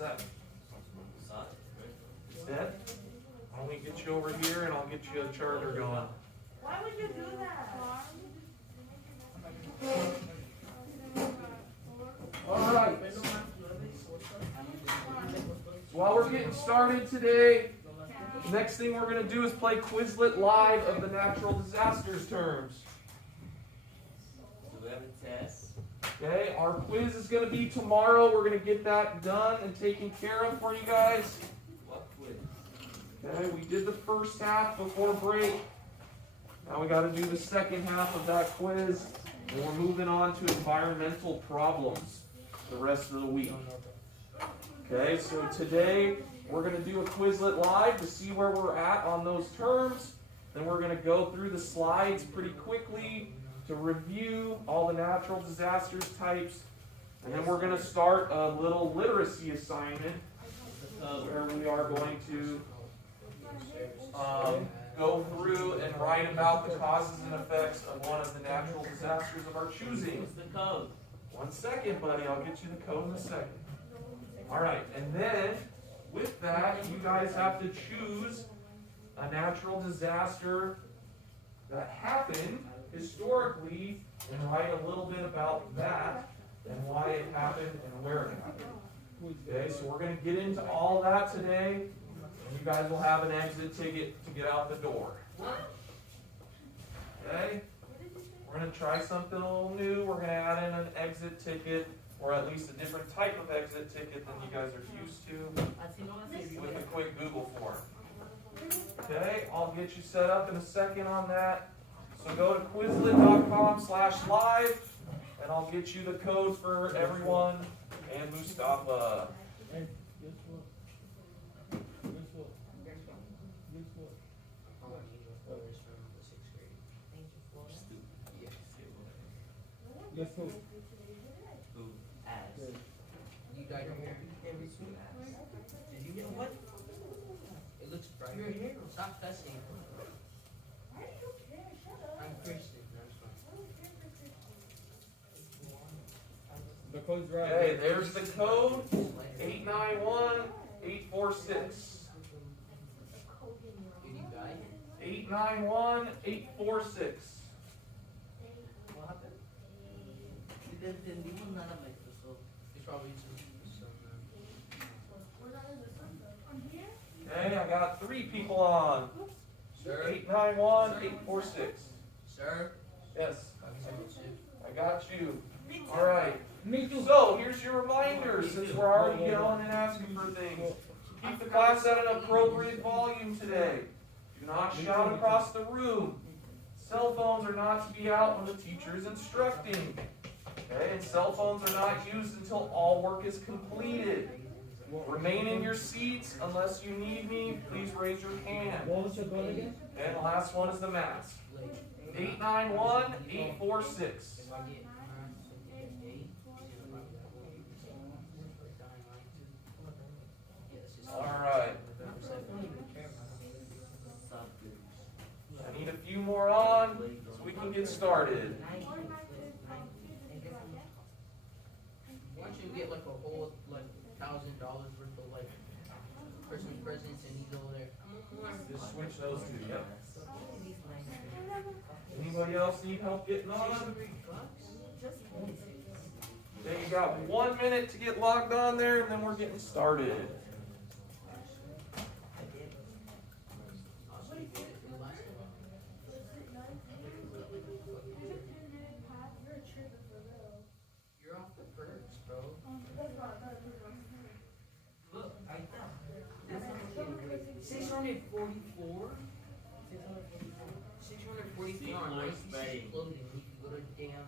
that? It's dead? Why don't we get you over here and I'll get you a charger going. Why would you do that? All right. So while we're getting started today, the next thing we're going to do is play Quizlet Live of the natural disasters terms. Do we have a test? Okay, our quiz is going to be tomorrow. We're going to get that done and taken care of for you guys. What quiz? Okay, we did the first half before break. Now we got to do the second half of that quiz. And we're moving on to environmental problems the rest of the week. Okay, so today we're going to do a Quizlet Live to see where we're at on those terms. Then we're going to go through the slides pretty quickly to review all the natural disasters types. And then we're going to start a little literacy assignment where we are going to go through and write about the causes and effects of one of the natural disasters of our choosing. What's the code? 1 second, buddy. I'll get you the code in a second. All right, and then with that, you guys have to choose a natural disaster that happened historically and write a little bit about that and why it happened and where it happened. Okay, so we're going to get into all that today. And you guys will have an exit ticket to get out the door. Okay? We're going to try something a little new. We're going to add in an exit ticket, or at least a different type of exit ticket than you guys are used to, with a quick Google form. Okay? I'll get you set up in a second on that. So go to Quizlet.com/live, and I'll get you the code for everyone and Mustafa. Who? Ass. You got your hair every school? Did you get what? It looks bright. Your hair. Stop cussing. I'm Christian. The code's right. Okay, there's the code, 891846. 891846. What happened? Entendimos nada, maestro. So it's probably some. Okay, I got 3 people on. Sir. 891846. Sir. Yes, I I got you. All right. So here's your reminder, since we're already yelling and asking for things. Keep the class at an appropriate volume today. Do not shout across the room. Cell phones are not to be out when the teacher is instructing. Okay, and cell phones are not used until all work is completed. Remain in your seats unless you need me. Please raise your hand. What was the code again? And the last one is the math. 891846. All right. I need a few more on so we can get started. Once you get like a whole like $1,000 worth of like Christmas presents and he's over there. Just switch those two. Yep. Anybody else need help getting on? Okay, you got 1 minute to get logged on there, and then we're getting started. You're off the perks, bro. Look, I thought. 644? 644 on nice clothing. You can go to damn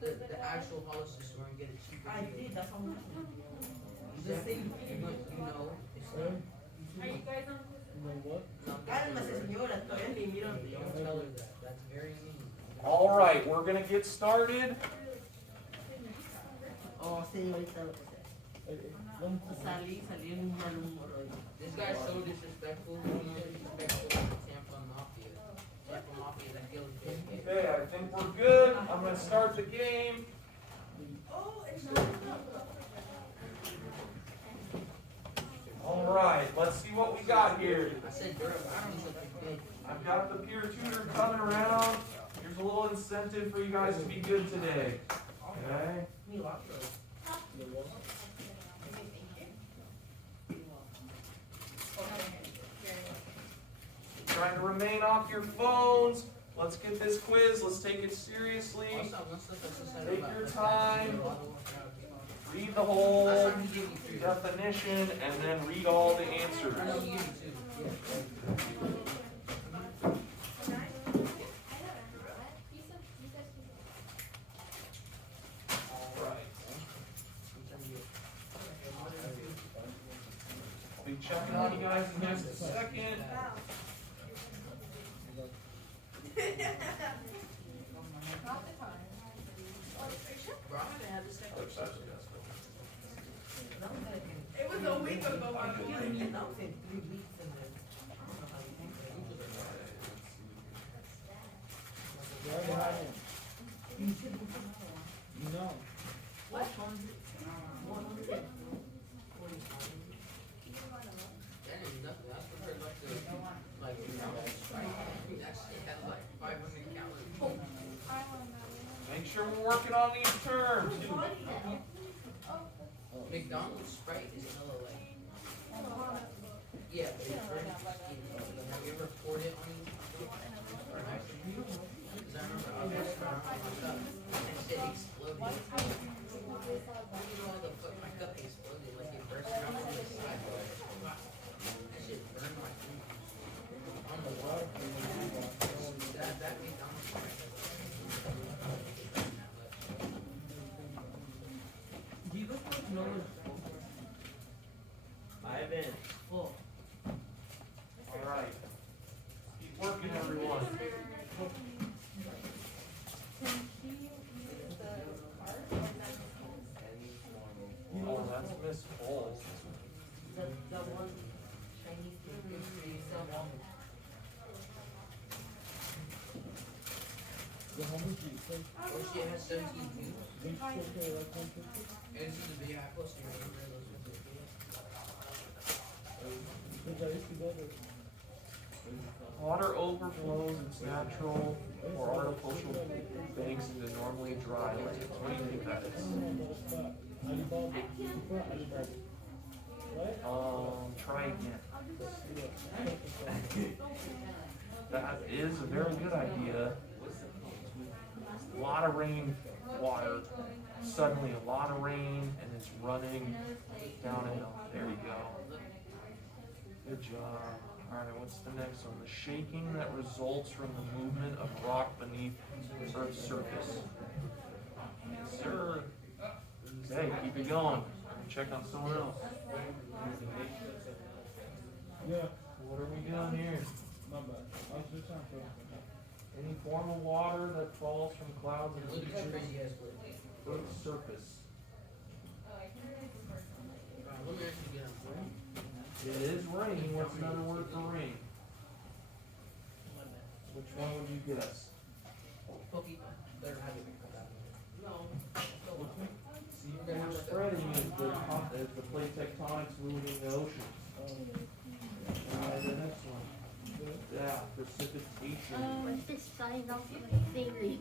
the actual Hollister store and get it cheaper. I did, that's how much. The same, you know, it's not. Are you guys on? What? Cálmase, señora, todavía ni miro. Don't tell her that. That's very mean. All right, we're going to get started. Oh, señorita. Salí en un mal humor hoy. This guy's so disrespectful. He's more disrespectful than the Tampa Mafia. Tampa Mafia that kills Jake. Okay, I think we're good. I'm going to start the game. Oh, it's not. let's see what we got here. I said durable. I don't need something big. I've got the peer tutor coming around. Here's a little incentive for you guys to be good today. Okay? Trying to remain off your phones. Let's get this quiz. Let's take it seriously. Take your time. Read the whole definition and then read all the answers. I'll be checking on you guys in just a second. It was a week ago. No. Make sure we're working on these terms. McDonald's Sprite is hella like. Yeah, but it's very skinny. Have you ever poured it on you? Because I remember I was around my cup and shit exploded. My cup exploded, like it burst out from the side. That shit burned my food. On the wall. That McDonald's Sprite. Do you guys want to know Ivan. Full. Alright. Keep working, everyone. Oh, that's Miss Paul. The one Chinese food Oh, she has 17 views. And this is the video I posted. Remember those videos? Water overflows its natural or artificial banks into normally dry lakes. What do you think that is? Try again. That is a very good idea. A lot of rain water. Suddenly a lot of rain and it's running down a hill. There you go. Good job. Alright, what's the next one? The shaking that results from the movement of rock beneath Earth's surface. Yes, sir. Okay, keep it going. Check on someone else. Yeah. What are we doing here? My bad. I was just trying to. Any form of water that falls from clouds and Look at that crazy ass word. Earth's surface. Let me actually get on. It is rain. What's another word for rain? Which one would you guess? Pokey. Better have it. No. See, we're spreading as the plate tectonics moving the ocean. Alright, the next one. Yeah, precipitation. This sign off my theory.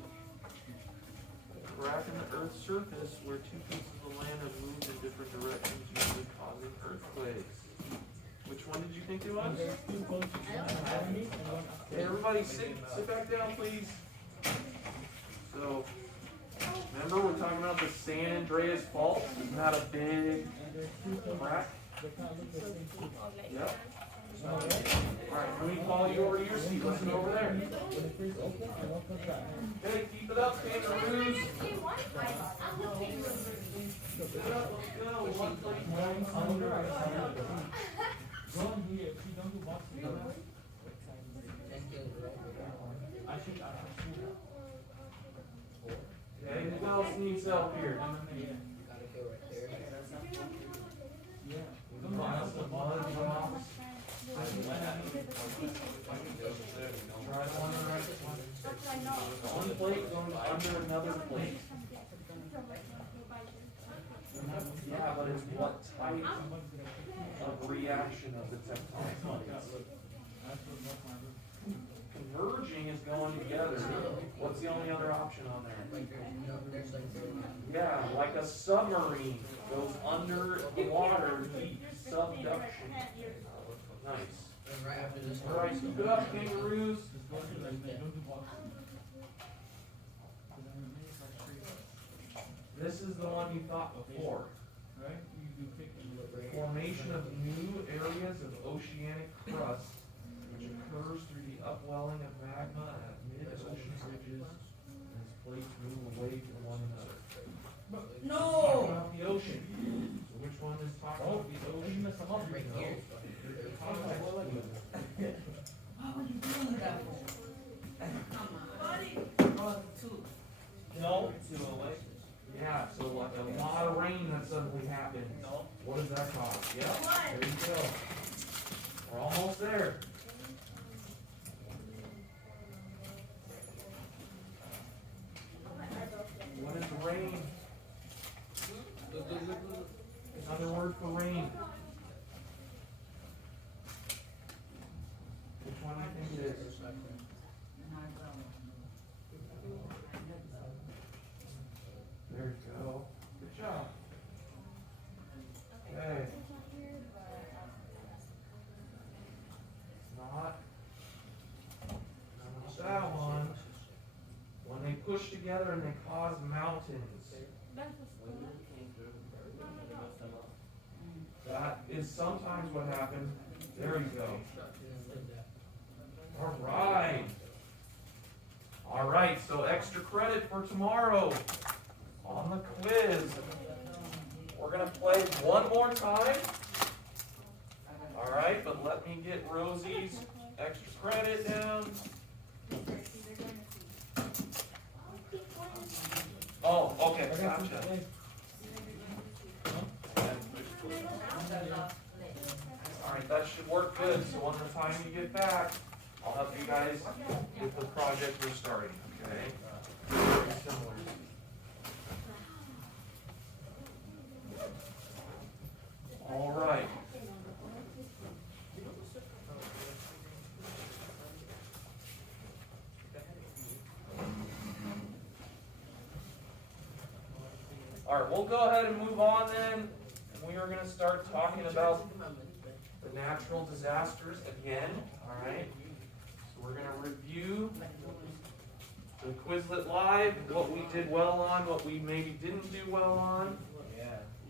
Crack in the Earth's surface where two pieces of land have moved in different directions, usually causing earthquakes. Which one did you think it was? Hey, everybody, sit back down, please. So, remember we're talking about the San Andreas Fault? Isn't that a big crack? Yep. Alright, let me follow you over to your seat. Listen over there. Okay, keep it up, kangaroos. Keep it up, let's go. One plate going under. Okay, who else needs help here? Gotta go right there. Miles of mud, rocks. Try one right. One plate going under another plate. Yeah, but it's what type of reaction of the tectonic plates. Converging is going together. What's the only other option on there? Yeah, like a submarine goes under the water, deep subduction. Nice. Alright, keep it up, kangaroos. This is the one you thought before. Formation of new areas of oceanic crust, which occurs through the upwelling of magma at mid-ocean ridges as plates move away from one another. Talking No! about the ocean. So which one is talking about the ocean? Right here. Context clue. Why would you do that? No. Yeah, so like a lot of rain that suddenly happened. What does that cause? Yep, there you go. We're almost there. What is rain? Another word for rain. Which one do you think it is? There you go. Good job. Okay. Not that one. When they push together and they cause mountains. That is sometimes what happens. There you go. Alright. Alright, so extra credit for tomorrow on the quiz. We're going to play one more time. Alright, but let me get Rosie's extra credit down. Oh, okay, gotcha. Alright, that should work good. So one more time you get back, I'll help you guys with the project we're starting, okay? Very similar. Alright. Alright, we'll go ahead and move on then. And we are going to start talking about the natural disasters again. Alright. So we're going to review the Quizlet Live, what we did well on, what we maybe didn't do well on.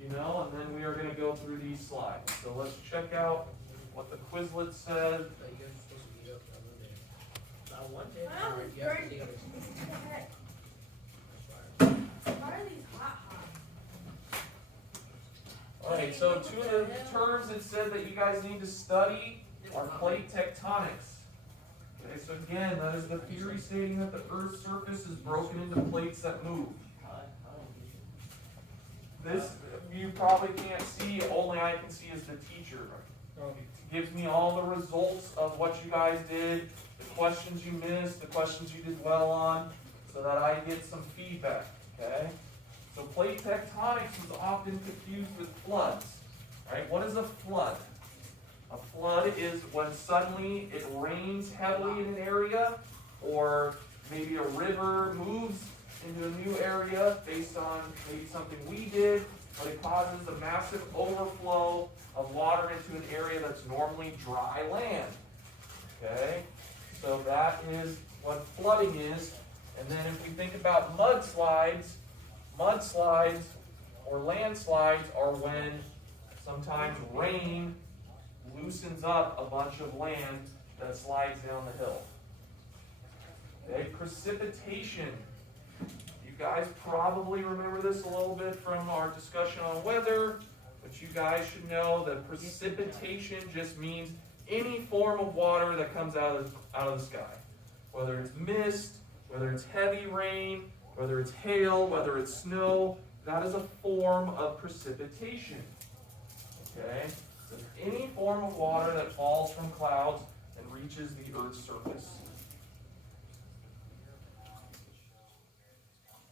You know, and then we are going to go through these slides. So let's check out what the Quizlet said. Alright, so two of the terms it said that you guys need to study are plate tectonics. Okay, so again, that is the theory stating that the Earth's surface is broken into plates that move. This you probably can't see, only I can see as the teacher. It gives me all the results of what you guys did, the questions you missed, the questions you did well on, so that I get some feedback, okay? So plate tectonics is often confused with floods, right? What is a flood? A flood is when suddenly it rains heavily in an area, or maybe a river moves into a new area based on maybe something we did, but it causes a massive overflow of water into an area that's normally dry land. Okay? So that is what flooding is. And then if we think about mudslides or landslides are when sometimes rain loosens up a bunch of land that slides down the hill. Okay? Precipitation. You guys probably remember this a little bit from our discussion on weather, but you guys should know that precipitation just means any form of water that comes out of the sky. Whether it's mist, whether it's heavy rain, whether it's hail, whether it's snow, that is a form of precipitation. Okay? So any form of water that falls from clouds and reaches the Earth's surface.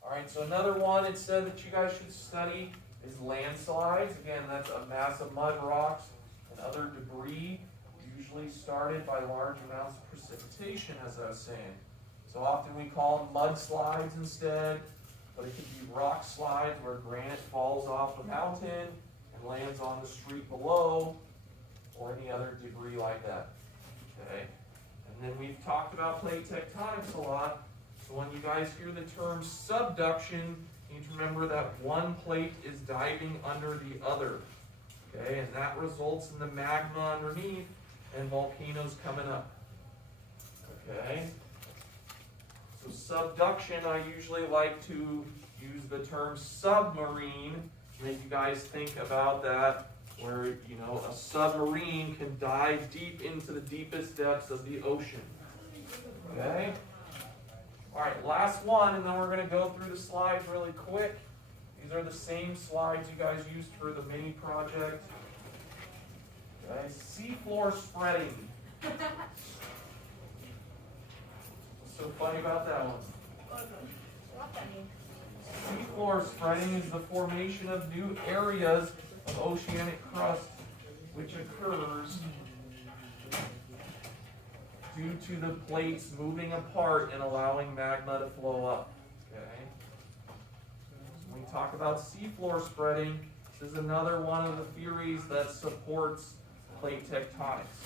Alright, so another one it said that you guys should study is landslides. Again, that's a mass of mud, rocks, and other debris, usually started by large amounts of precipitation, as I was saying. So often we call them mudslides instead, but it could be rock slides where granite falls off a mountain and lands on the street below, or any other debris like that. Okay? And then we've talked about plate tectonics a lot. So when you guys hear the term subduction, you need to remember that one plate is diving under the other. Okay, and that results in the magma underneath and volcanoes coming up. Okay? So subduction, I usually like to use the term submarine to make you guys think about that, where, you know, a submarine can dive deep into the deepest depths of the ocean. Okay? Alright, last one, and then we're going to go through the slides really quick. These are the same slides you guys used for the mini project. Okay, seafloor spreading. What's so funny about that one? Seafloor spreading is the formation of new areas of oceanic crust which occurs due to the plates moving apart and allowing magma to flow up. Okay? So when we talk about seafloor spreading, this is another one of the theories that supports plate tectonics.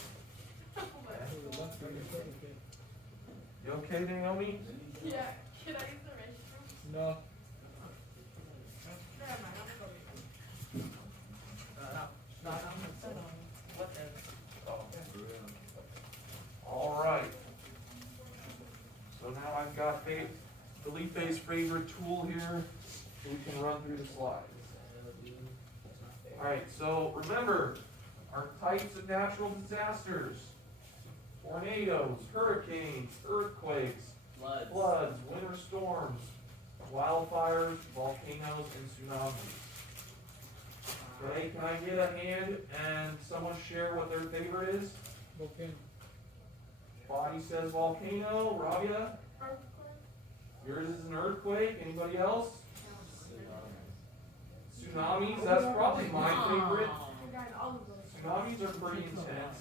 You okay, Naomi? Yeah, can I use the restroom? No. All right. So now I've got Felipe's favorite tool here, so we can run through the slides. All right, so remember, our types of natural disasters: tornadoes, hurricanes, earthquakes, floods, winter storms, wildfires, volcanoes, and tsunamis. Okay, can I get a hand and someone share what their favorite is? Volcano. Body says volcano. Rabia? Yours is an earthquake. Anybody else? Tsunamis, that's probably my favorite. Tsunamis are pretty intense.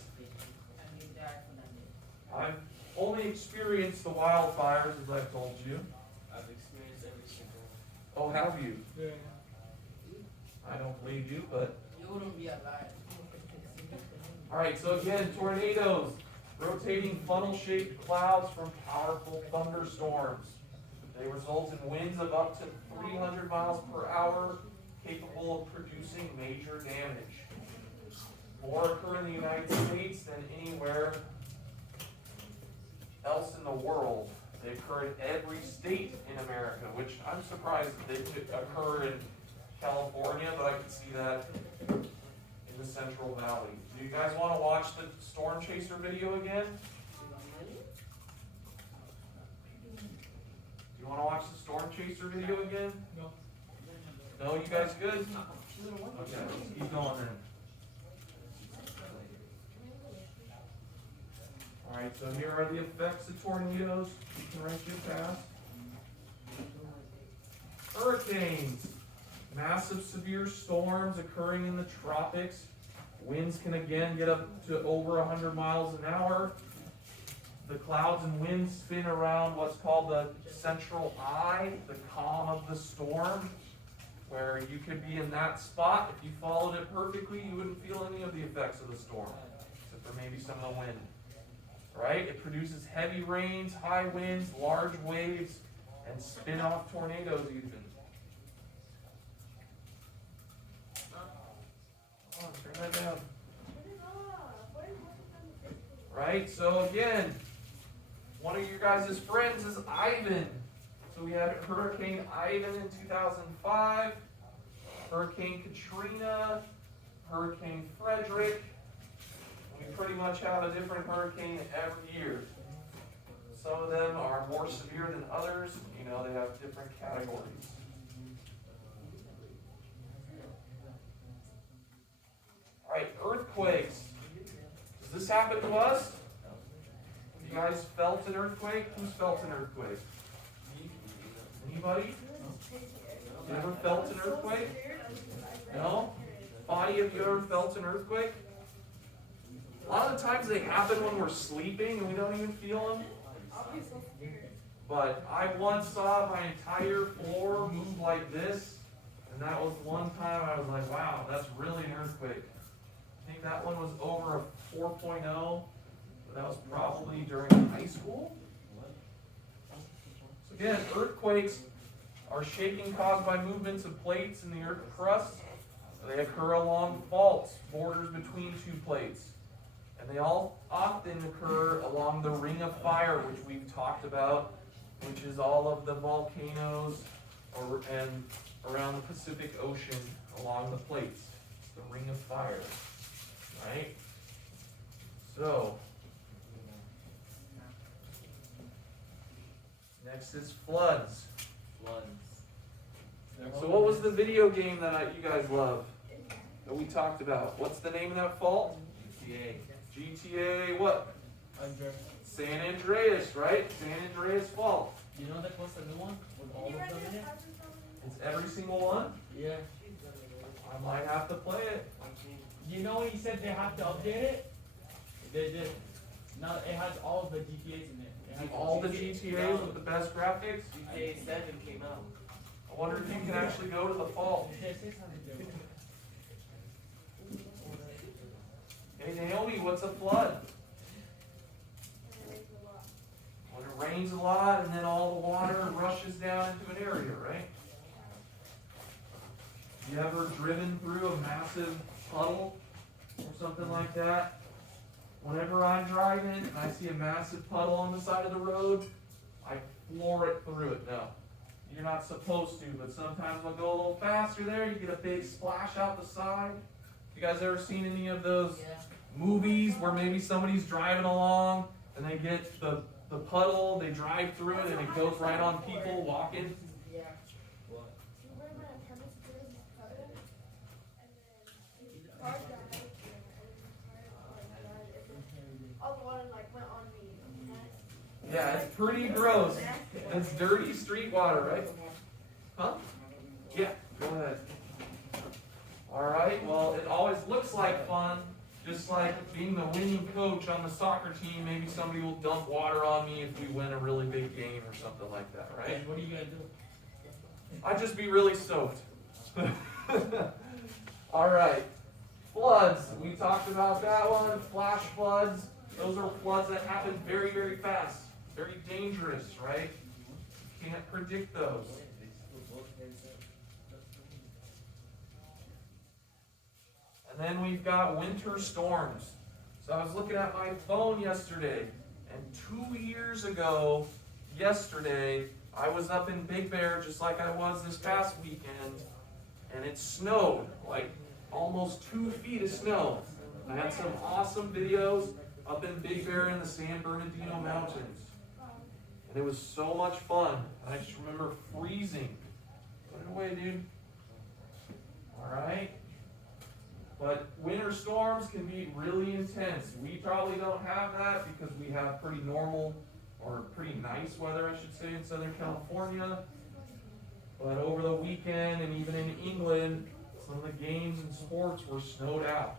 I've only experienced the wildfires, as I've told you. I've experienced every single one. Oh, have you? Yeah. I don't believe you, but... You wouldn't be alive. Alright, so again, tornadoes. Rotating funnel-shaped clouds from powerful thunderstorms. They result in winds of up to 300 miles per hour, capable of producing major damage. More occur in the United States than anywhere else in the world. They occur in every state in America, which I'm surprised that they could occur in California, but I could see that in the Central Valley. Do you guys want to watch the storm chaser video again? Do you want to watch the storm chaser video again? No. No, you guys good? Okay, let's keep going then. Alright, so here are the effects of tornadoes. You can write it fast. Hurricanes. Massive severe storms occurring in the tropics. Winds can again get up to over 100 miles an hour. The clouds and winds spin around what's called the central eye, the calm of the storm, where you could be in that spot. If you followed it perfectly, you wouldn't feel any of the effects of the storm, except for maybe some of the wind. Right? It produces heavy rains, high winds, large waves, and spin-off tornadoes even. Come on, turn that down. Right? So again, one of your guys' friends is Ivan. So we had Hurricane Ivan in 2005, Hurricane Katrina, Hurricane Frederick. We pretty much have a different hurricane every year. Some of them are more severe than others. You know, they have different categories. All right, earthquakes. Does this happen to us? Have you guys felt an earthquake? Who's felt an earthquake? Anybody? You ever felt an earthquake? No? Bonnie, have you ever felt an earthquake? A lot of the times they happen when we're sleeping and we don't even feel them. But I once saw my entire floor move like this, and that was one time I was like, wow, that's really an earthquake. I think that one was over a 4.0, but that was probably during high school. So again, earthquakes are shaking caused by movements of plates in the earth crust. They occur along faults, borders between two plates. And they all often occur along the ring of fire, which we've talked about, which is all of the volcanoes and around the Pacific Ocean along the plates. It's the ring of fire, right? So, next is floods. So what was the video game that you guys love that we talked about? What's the name of that fault? GTA. GTA what? Andre. San Andreas, right? San Andreas fault. You know that what's the new one? With all of them in it? It's every single one? Yeah. I might have to play it. You know when you said they have to update it? They did. Now it has all of the GTAs in it. It has All the GTAs with the best graphics? GTA 7 came out. I wonder if you can actually go to the fault. Yeah, 600 there. Hey Naomi, what's a flood? When it rains a lot and then all the water rushes down into an area, right? You ever driven through a massive puddle or something like that? Whenever I'm driving and I see a massive puddle on the side of the road, I floor it through it. No, you're not supposed to, but sometimes I'll go a little faster there. You get a big splash out the side. You guys ever seen any of those movies where maybe somebody's driving along and they get the puddle, they drive through it, and it goes right on people walking? Yeah, it's pretty gross. It's dirty street water, right? Huh? Yeah, go ahead. Alright, well, it always looks like fun. Just like being the winning coach on the soccer team, maybe somebody will dump water on me if we win a really big game or something like that, right? And what are you gonna do? I'd just be really stoked. Alright, floods. We talked about that one. Flash floods. Those are floods that happen very, very fast. Very dangerous, right? You can't predict those. And then we've got winter storms. So I was looking at my phone yesterday, and 2 years ago, yesterday, I was up in Big Bear just like I was this past weekend, and it snowed, like almost 2 feet of snow. I had some awesome videos up in Big Bear in the San Bernardino Mountains. And it was so much fun. I just remember freezing. Put it away, dude. Alright? But winter storms can be really intense. We probably don't have that because we have pretty normal or pretty nice weather, I should say, in Southern California. But over the weekend and even in England, some of the games and sports were snowed out.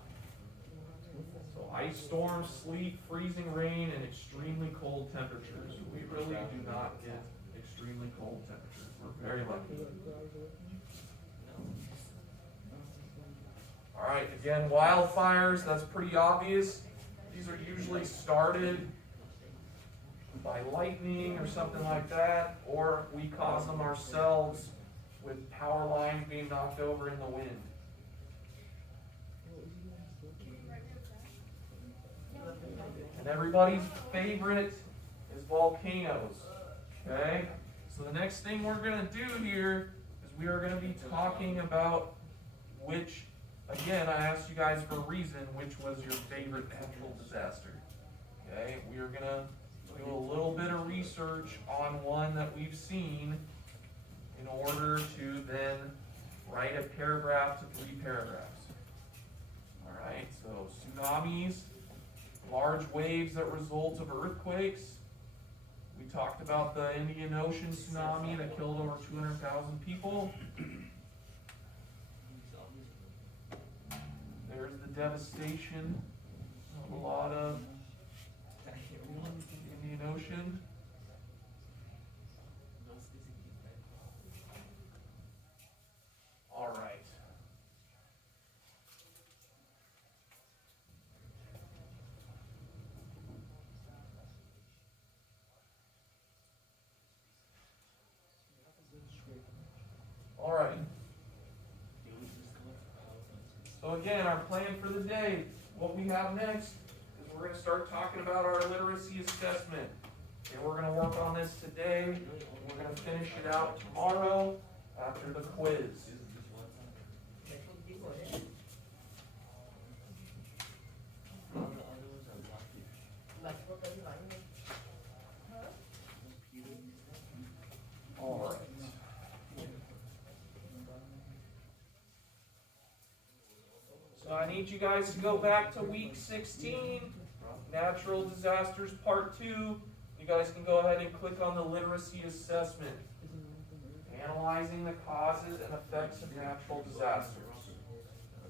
So ice storms, sleet, freezing rain, and extremely cold temperatures. We really do not get extremely cold temperatures. We're very lucky. Alright, again, wildfires, that's pretty obvious. These are usually started by lightning or something like that, or we cause them ourselves with power lines being knocked over in the wind. And everybody's favorite is volcanoes. Okay? So the next thing we're going to do here is we are going to be talking about which, again, I asked you guys for a reason, which was your favorite natural disaster. Okay? We are going to do a little bit of research on one that we've seen in order to then write a paragraph to 3 paragraphs. Alright, so tsunamis, large waves that result of earthquakes. We talked about the Indian Ocean tsunami that killed over 200,000 people. devastation of a lot of Indian Ocean. All right. All right. So again, our plan for the day, what we have next is we're going to start talking about our literacy assessment. And we're going to work on this today. We're going to finish it out tomorrow after the quiz. All right. So I need you guys to go back to week 16, Natural Disasters Part 2. You guys can go ahead and click on the literacy assessment. Analyzing the causes and effects of natural disasters.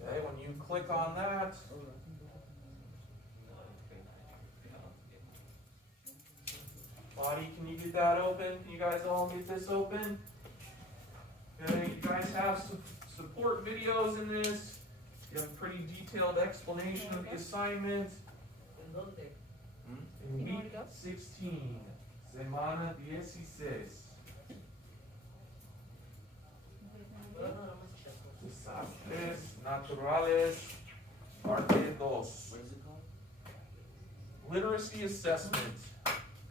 Okay, when you click on that, Bobby, can you get that open? Can you guys all get this open? Okay, you guys have some support videos in this. You have a pretty detailed explanation of the assignment. In week 16, semana 16. Desastres naturales, parte 2. What is it called? Literacy assessment.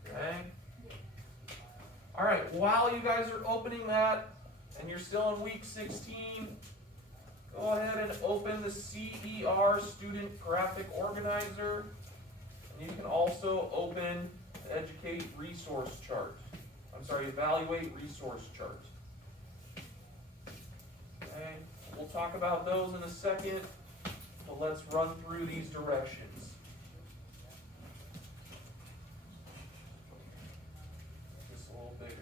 Okay? Alright, while you guys are opening that, and you're still in week 16, go ahead and open the CER Student Graphic Organizer. And you can also open the Educate Resource Chart. Evaluate Resource Chart. Okay, we'll talk about those in a second, but let's run through these directions. Just a little bigger.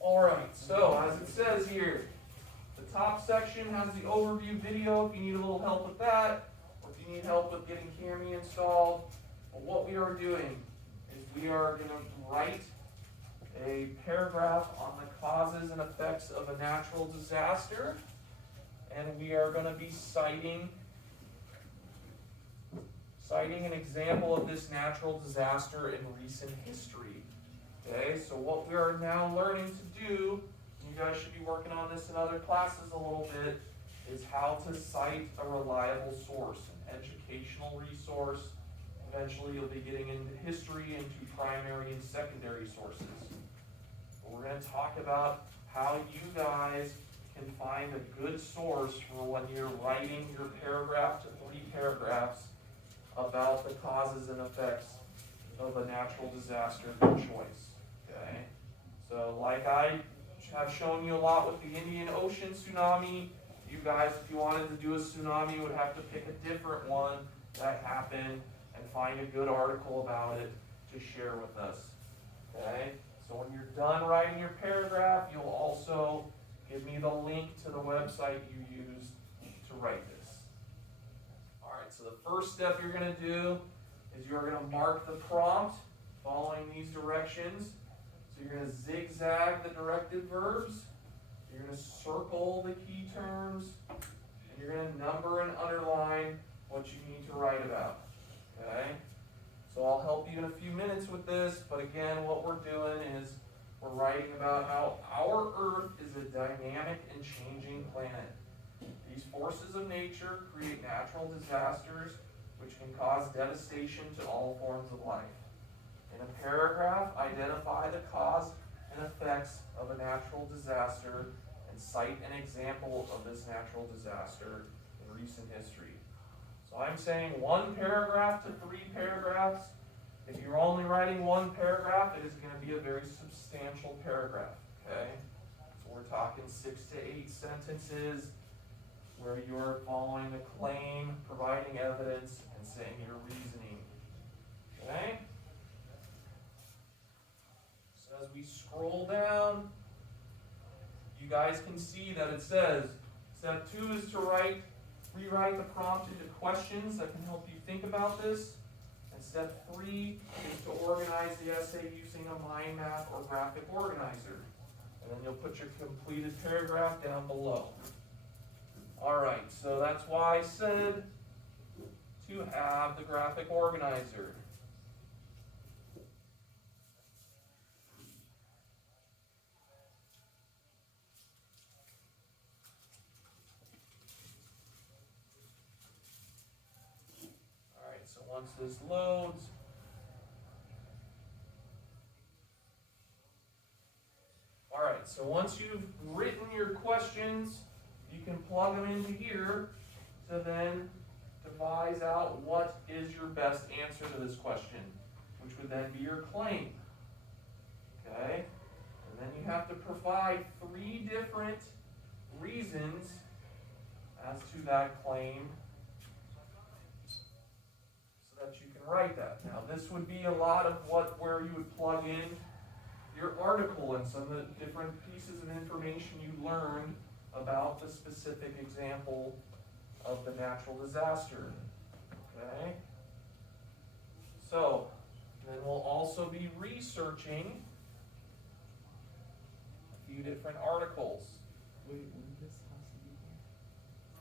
Alright, so as it says here, the top section has the overview video if you need a little help with that, or if you need help with getting Cami installed. But what we are doing is we are going to write a paragraph on the causes and effects of a natural disaster, and we are going to be citing an example of this natural disaster in recent history. Okay, so what we are now learning to do, you guys should be working on this in other classes a little bit, is how to cite a reliable source, an educational resource. Eventually you'll be getting into history, into primary and secondary sources. But we're going to talk about how you guys can find a good source for when you're writing your paragraph to 3 paragraphs about the causes and effects of a natural disaster of your choice. Okay? So like I have shown you a lot with the Indian Ocean tsunami, you guys, if you wanted to do a tsunami, would have to pick a different one that happened and find a good article about it to share with us. Okay? So when you're done writing your paragraph, you'll also give me the link to the website you used to write this. Alright, so the first step you're going to do is you're going to mark the prompt following these directions. So you're going to zigzag the directed verbs, you're going to circle the key terms, and you're going to number and underline what you need to write about. Okay? So I'll help you in a few minutes with this, but again, what we're doing is we're writing about how our Earth is a dynamic and changing planet. These forces of nature create natural disasters which can cause devastation to all forms of life. In a paragraph, identify the cause and effects of a natural disaster and cite an example of this natural disaster in recent history. So I'm saying 1 paragraph to 3 paragraphs. If you're only writing 1 paragraph, it is going to be a very substantial paragraph. Okay? So we're talking 6 to 8 sentences where you're following the claim, providing evidence, and saying your reasoning. Okay? As we scroll down, you guys can see that it says, step 2 is to rewrite the prompt into questions that can help you think about this. And step 3 is to organize the essay using a mind map or graphic organizer. And then you'll put your completed paragraph down below. Alright, so that's why I said to have the graphic organizer. Alright, so once this loads, alright, so once you've written your questions, you can plug them into here to then devise out what is your best answer to this question, which would then be your claim. Okay? And then you have to provide 3 different reasons as to that claim so that you can write that. Now this would be a lot of where you would plug in your article and some of the different pieces of information you learned about the specific example of the natural disaster. Okay? So, then we'll also be researching a few different articles.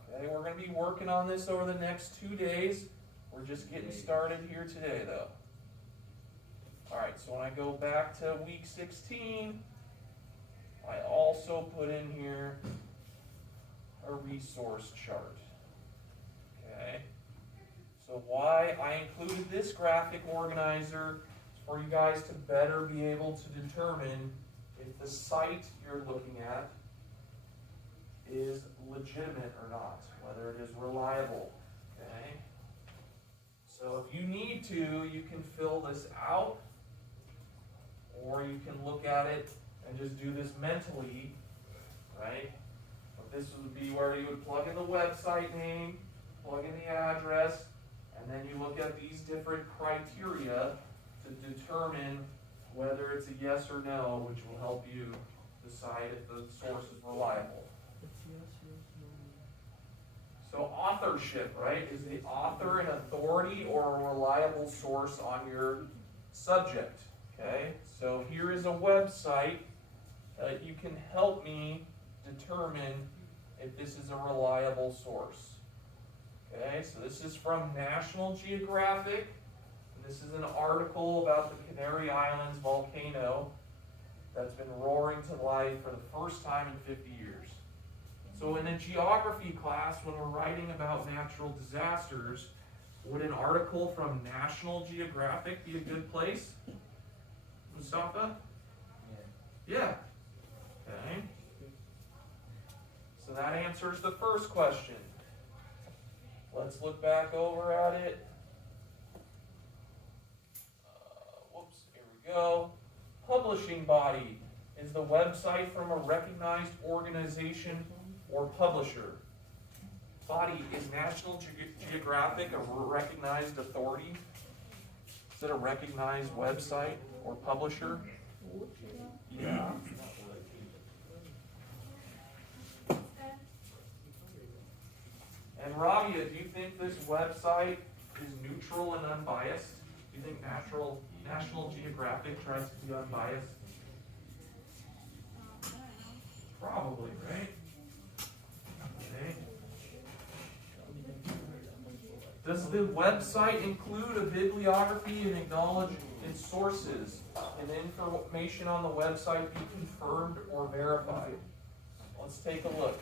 Okay, we're going to be working on this over the next 2 days. We're just getting started here today, though. Alright, so when I go back to week 16, I also put in here a resource chart. Okay, so why I included this graphic organizer is for you guys to better be able to determine if the site you're looking at is legitimate or not, whether it is reliable. Okay, so if you need to, you can fill this out, or you can look at it and just do this mentally, right? But this would be where you would plug in the website name, plug in the address, and then you look at these different criteria to determine whether it's a yes or no, which will help you decide if the source is reliable. So authorship, right? Is the author an authority or a reliable source on your subject? Okay, so here is a website that you can help me determine if this is a reliable source. Okay, so this is from National Geographic. This is an article about the Canary Islands volcano that's been roaring to life for the first time in 50 years. So in a geography class, when we're writing about natural disasters, would an article from National Geographic be a good place? Mustafa? Yeah. Okay. So that answers the first question. Let's look back over at it. Whoops, here we go. Publishing body is the website from a recognized organization or publisher. Body, is National Geographic a recognized authority? Is it a recognized website or publisher? Yeah. And Rabia, do you think this website is neutral and unbiased? Do you think National Geographic tries to be unbiased? Probably, right? Okay. Does the website include a bibliography and acknowledge its sources? And information on the website be confirmed or verified? Let's take a look.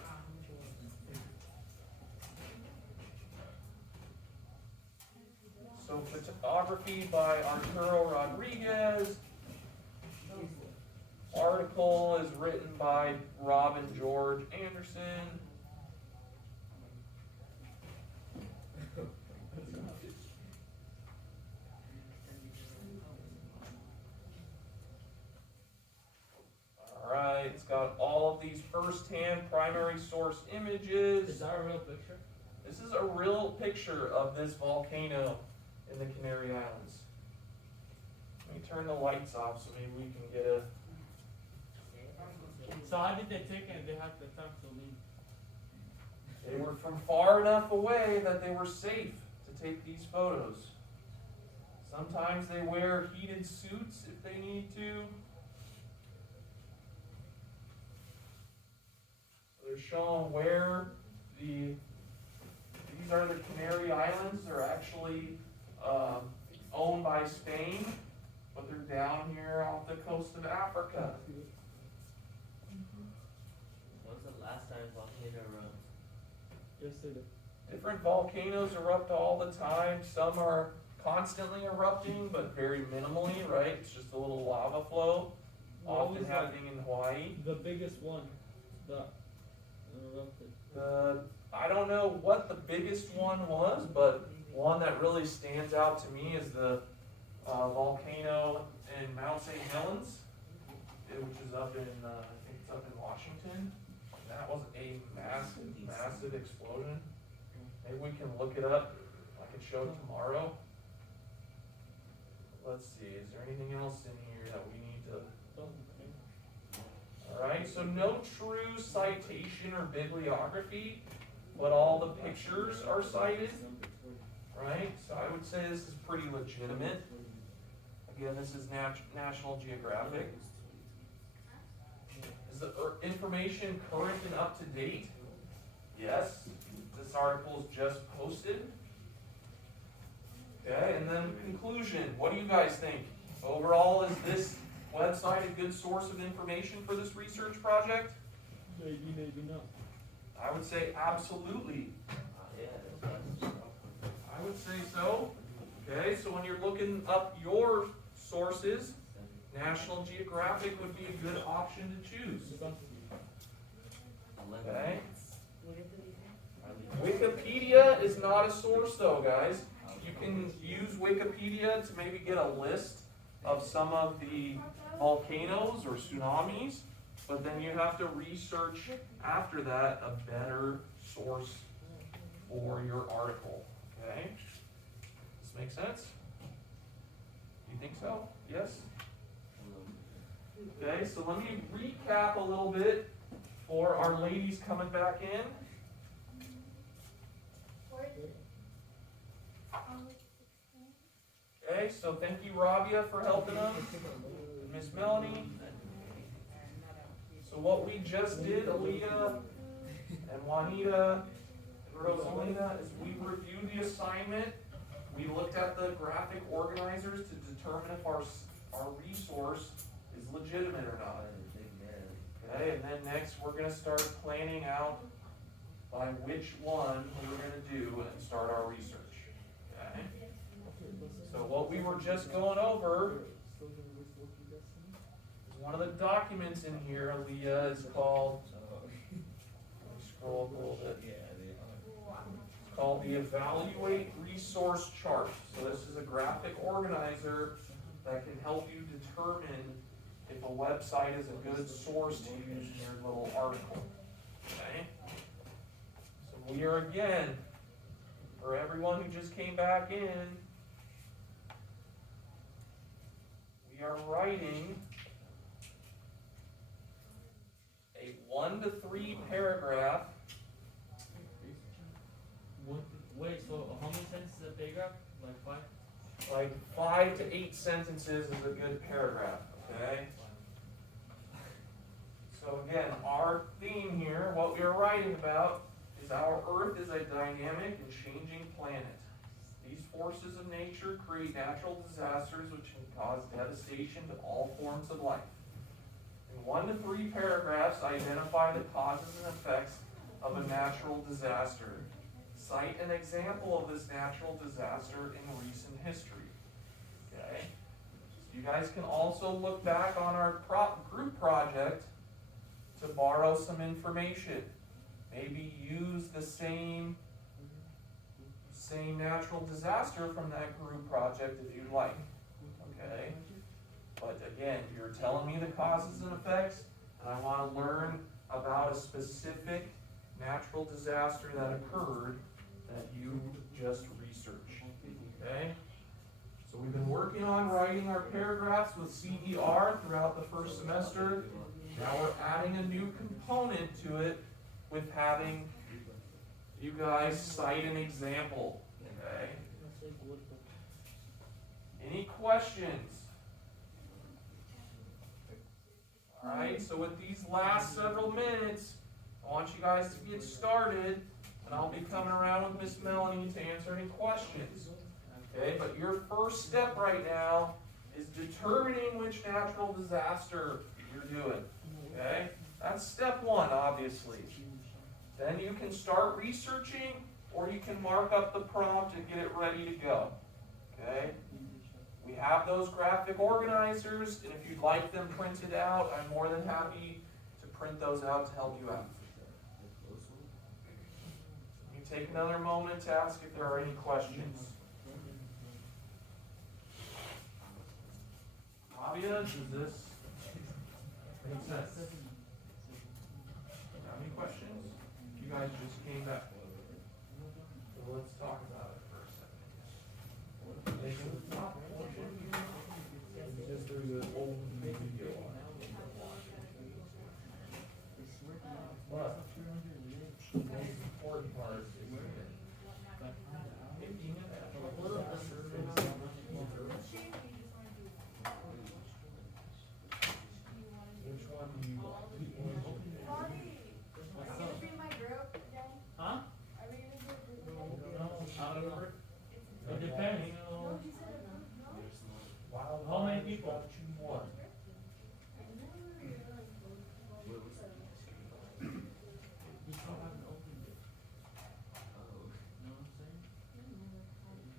So photography by Arturo Rodriguez. Article is written by Robin George Anderson. Alright, it's got all of these first-hand primary source images. Is that a real picture? This is a real picture of this volcano in the Canary Islands. Let me turn the lights off so maybe we can get a So how did they take it and they had the time to leave? They were from far enough away that they were safe to take these photos. Sometimes they wear heated suits if they need to. They're showing where these are the Canary Islands. They're actually owned by Spain, but they're down here off the coast of Africa. When was the last time volcano erupted? Yesterday. Different volcanoes erupt all the time. Some are constantly erupting, but very minimally, right? It's just a little lava flow, often happening in Hawaii. The biggest one that erupted. I don't know what the biggest one was, but one that really stands out to me is the volcano in Mount St. Helens, which is up in, I think it's up in Washington. That was a massive, massive explosion. Maybe we can look it up. I can show it tomorrow. Let's see, is there anything else in here that we need to... Alright, so no true citation or bibliography, but all the pictures are cited. Right? So I would say this is pretty legitimate. Again, this is National Geographic. Is the information current and up to date? Yes. This article is just posted. Okay, and then conclusion. What do you guys think? Overall, is this website a good source of information for this research project? Maybe, maybe not. I would say absolutely. Yeah, that's I would say so. Okay, so when you're looking up your sources, National Geographic would be a good option to choose. Okay. Wikipedia is not a source though, guys. You can use Wikipedia to maybe get a list of some of the volcanoes or tsunamis, but then you have to research after that a better source for your article. Okay? This make sense? You think so? Yes? Okay, so let me recap a little bit for our ladies coming back in. Okay, so thank you, Rabia, for helping us. Miss Melanie. So what we just did, Aaliyah and Juanita and Rosalina, is we reviewed the assignment. We looked at the graphic organizers to determine if our resource is legitimate or not. Okay, and then next we're going to start planning out by which one we're going to do and start our research. Okay? So what we were just going over is one of the documents in here, Aaliyah, is called, let me scroll up a little bit. It's called the Evaluate Resource Chart. So this is a graphic organizer that can help you determine if a website is a good source to use in your little article. Okay? So we are again, for everyone who just came back in, we are writing a 1 to 3 paragraph. Wait, so how many sentences a paragraph? Like 5? Like 5 to 8 sentences is a good paragraph, okay? So again, our theme here, what we are writing about, is our Earth is a dynamic and changing planet. These forces of nature create natural disasters which can cause devastation to all forms of life. In 1 to 3 paragraphs, identify the causes and effects of a natural disaster. Cite an example of this natural disaster in recent history. Okay? So you guys can also look back on our group project to borrow some information. Maybe use the same natural disaster from that group project if you'd like. Okay? But again, you're telling me the causes and effects, and I want to learn about a specific natural disaster that occurred that you just researched. Okay? So we've been working on writing our paragraphs with CER throughout the first semester. Now we're adding a new component to it with having you guys cite an example. Okay? Any questions? Alright, so with these last several minutes, I want you guys to get started, and I'll be coming around with Miss Melanie to answer any questions. Okay, but your first step right now is determining which natural disaster you're doing. Okay, that's step one, obviously. Then you can start researching, or you can mark up the prompt and get it ready to go. Okay, we have those graphic organizers, and if you'd like them printed out, I'm more than happy to print those out to help you out. You take another moment to ask if there are any questions. Fabia, does this make sense? Have any questions? You guys just came back. So let's talk about it for a second. Taking the top portion, just there's an old video on it. But the most important part is picking it up. Which one do you want? Are we gonna be in my group again? Huh? Are we gonna be in a group again? No, I don't know. It depends. No, you said a group, no? Wow, How many people? got you more. You still haven't opened it. You know what I'm saying?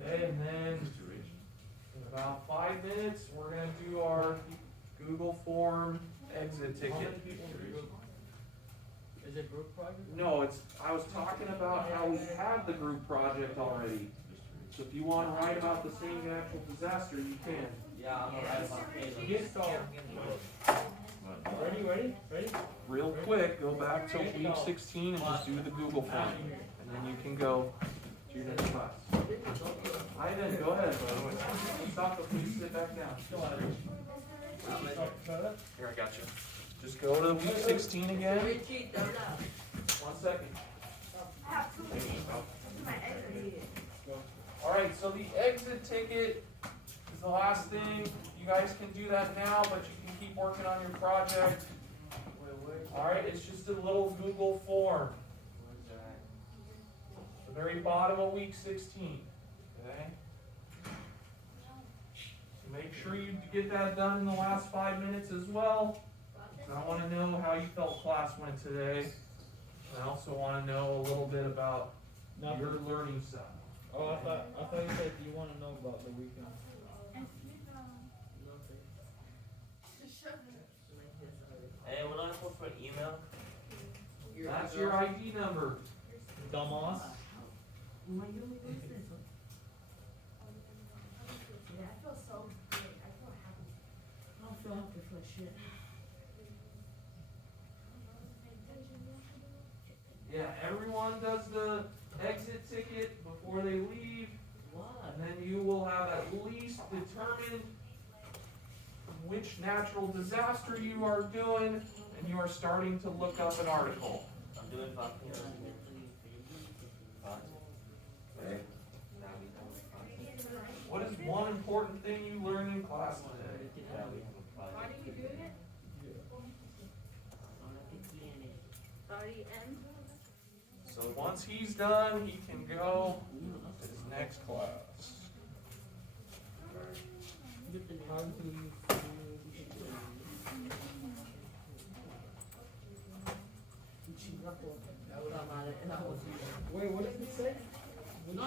Okay, and then in about 5 minutes, we're gonna do our Google form exit How many ticket. people in the group? Is it group project? No, I was talking about how we had the group project already. So if you want to write about the same natural disaster, you can. Yeah, I'm gonna write about Caleb. Get started. Ready? Real quick, go back to week 16 and just do the Google form. And then you can go to your next class. Ivan, go ahead. Stop, but please sit back down. Here, I got you. Just go to week 16 again. 1 second. I have two things. This is my exit. Alright, so the exit ticket is the last thing. You guys can do that now, but you can keep working on your project. Alright, it's just a little Google form. The very bottom of week 16. Okay? So make sure you get that done in the last 5 minutes as well. And I want to know how you felt class went today. And I also want to know a little bit about your learning style. Oh, I thought you said you want to know about the weekend. Hey, what do I put for an email? That's your ID number. Dumbass. Yeah, I feel so good. I feel happy. I don't feel happy for shit. Yeah, everyone does the exit ticket before they leave, What? and then you will have at least determined which natural disaster you are doing, and you are starting to look up an article. I'm doing volcanoes. Okay. What is one important thing you learned in class today? Yeah, we have a Why project. are you doing it? So once he's done, he can go to his next class. Wait, what did it say? No.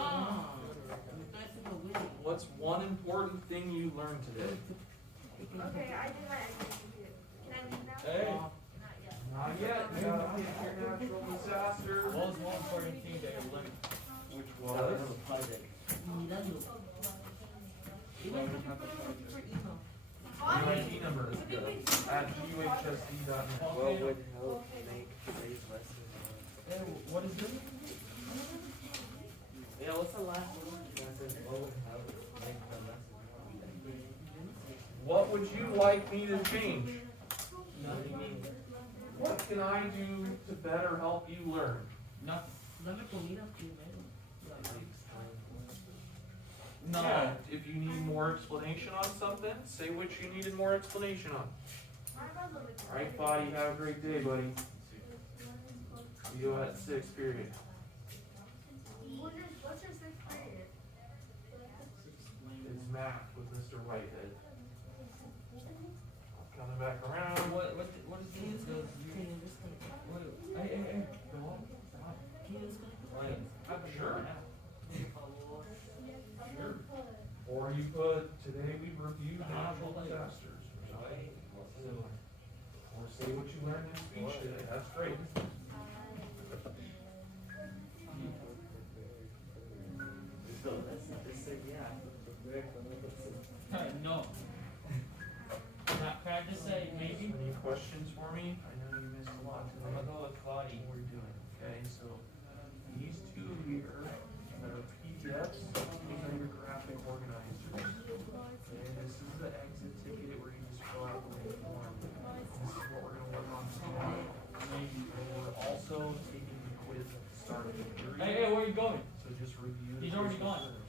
What's one important thing you learned today? Okay, I did my exit ticket. Can I leave now? Hey, Not yet. Not yet. You gotta pick your natural disaster. what was one important thing that you learned? Which Yeah, we have was? a project. Your ID number is good. At uhsd.net. What would help make today's lesson more Hey, what is this? What would you like me to change? What can I do to better help you learn? Nothing. Yeah, No. if you need more explanation on something, say what you needed more explanation on. Alright, buddy, have a great day, buddy. See you at 6, period. What's your sixth period? It's math with Mr. Whitehead. Coming back around. What is this? Hey. Go on. Stop. Sure. Sure. Or you put, today we reviewed natural disasters. Or say what you learned in speech today. That's great. No. Can I just say maybe? Any questions for me? I know you missed a lot today. I'm gonna go with Claudia. What we're doing, okay? So these two here that are PDFs, these are your graphic organizers. And this is the exit ticket where you just fill out the form. This is what we're gonna work on tomorrow. And we're also taking the quiz at the start of the period. Hey, where are you going? So just review. He's the already quiz gone. answers.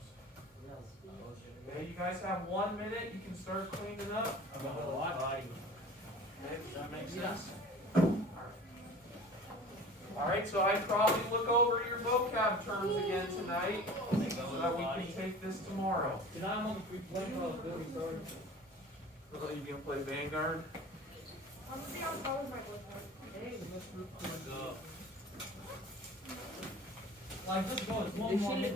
Okay, you guys have 1 minute. You can start cleaning up. About a lot. Okay, does that make sense? Alright, so I'd probably look over your vocab terms again tonight so that we can take this tomorrow. Tonight I'm gonna be playing building story. So you gonna play Vanguard? I'm gonna see how far with my boyfriend. Like, just go. It's one more minute.